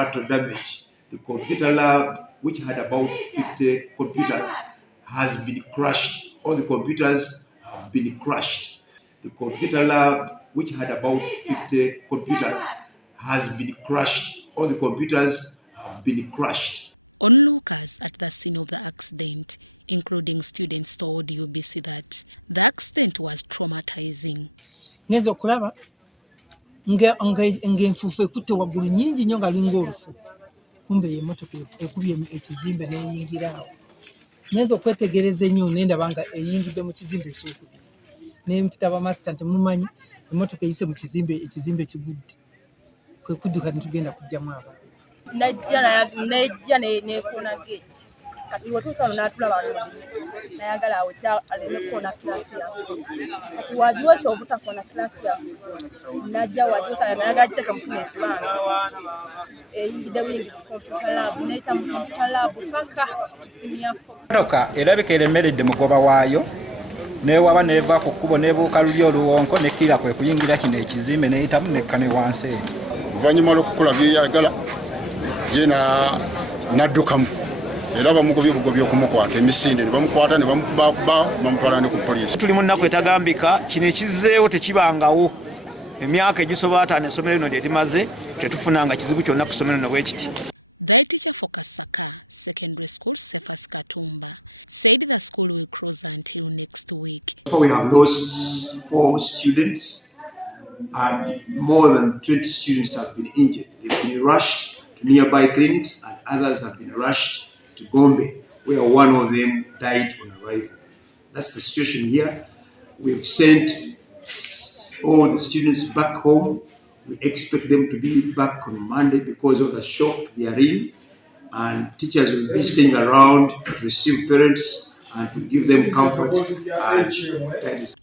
collateral damage. The computer lab, which had about 50 computers, has been crushed. All the computers have been crushed. The computer lab, which had about 50 computers, has been crushed. All the computers have been crushed. Ngezo kulaba ng'enfuufu ekutte waggulu nnyingi nnyo nga linga olufu. Kumbe y'emmotoka ekubye ekizimbe n'eyingira awo. Ngenza okwetegereza ennyo ne ndaba nga eyingidde mu kizimbe ekyokubiri. Ne mpita bamasita nti mumanyi emmotoka eyise mu ekizimbe kigudde. Kwe kudduka ne tugenda kuggyamu abantu. Najja n'ekoona geeti. Kati wetuusa wano n'atulaba n'ayagala awetta aleme kukoona kirasi yaffe. Kati wagiweesa obutakoona kirasi yaffe. Najja wagiweesa n'ayagala giteeka mu kino ekibanga. Eyingidde buyingizi computer lab n'eyita mu computer lab paka kusimu yaffe. Emmotoka erabika eremeredde mugoba waayo n'ewaba n'eva ku kkubo n'ebuuka luli oluwonko n'ekkira kwe kuyingira kino ekizimbe n'eyitamu n'ekka ne wansi eri. Oluvannyuma lw'okukola byeyagala ye n'addukamu era bamugobye obugobyo okumukwata emisinde ne bamukwata ne bamutwala ne ku poliisi. Tuli mu nnaku etagambika, kino ekizzeewo tekibangawo. Emyaka egisoba 5 essomero lino lye limaze tetufunanga kizibu kyonna ku ssomero lino bwe kiti. We have lost 4 students and more than 20 students have been injured. They've been rushed to nearby clinics and others have been rushed to Gombe, where one of them died on arrival. That's the situation here. We've sent all the students back home. We expect them to be back on Monday because of the shock they are in, and teachers will be staying around to receive parents and to give them comfort and guidance.